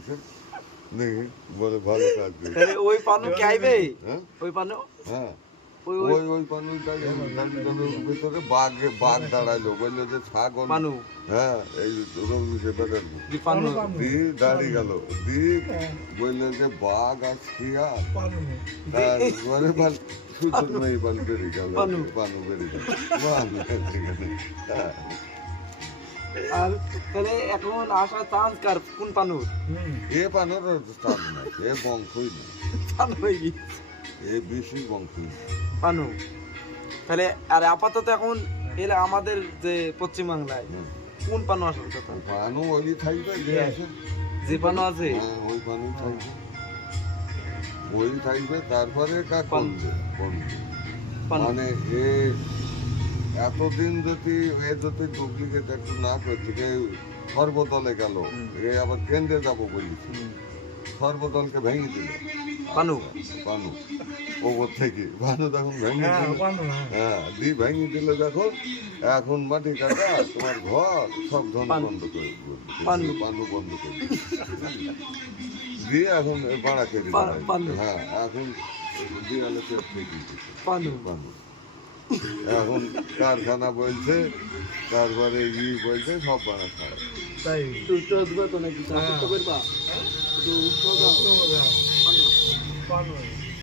দিছে দেখি বলে ভালো কাজ করে তাহলে ওই পানু কে আইবে? হ্যাঁ ওই পানু হ্যাঁ ওই ওই পানুটাই ভিতরে বাঘ দাঁড়াইলো বললো যে ছাগল পানু হ্যাঁ এই রবি সেবাদের দি পানু দি দাঁড়িয়ে গেল দি বললো যে বাঘ আজকে আর মানে ভাল সুযোগ নেই পান বেরিয়ে গেল পানু বেরিয়ে গেল আর তাহলে এখন আসার চান্স কার কোন পানুর? এ পানুর স্থান নাই এ বংশই না পানু হয়ে গেছে এ বেশি বংশই না পানু। তাহলে আর আপাতত এখন এলে আমাদের যে পশ্চিমবাংলায় কোন পানু আসার কথা? পানু ওই থাকবে যে আছে যে পানু আছে হ্যাঁ ওই পানু থাকবে ওই থাকবে তারপরে কাজ করবে মানে এ এতদিন যদি ডুপ্লিকেট একটু না করছে সর্বদলে গেল এ আবার কেন্দ্রে যাবো বলেছি সর্বদলকে ভেঙে দিল পানু পানু ওপর থেকে পানু তখন ভেঙে দিল ভেঙে দিলে দেখো এখন মাটি কাটা তোমার ঘর সব ধন বন্ধ করে পানু বন্ধ করে দিয়ে এখন ভাড়া কেটে হ্যাঁ এখন বিড়ালে পেট থেকে পানু এখন কারখানা বলছে তারপরে বলছে সব বানা খায় তাই তো নাকি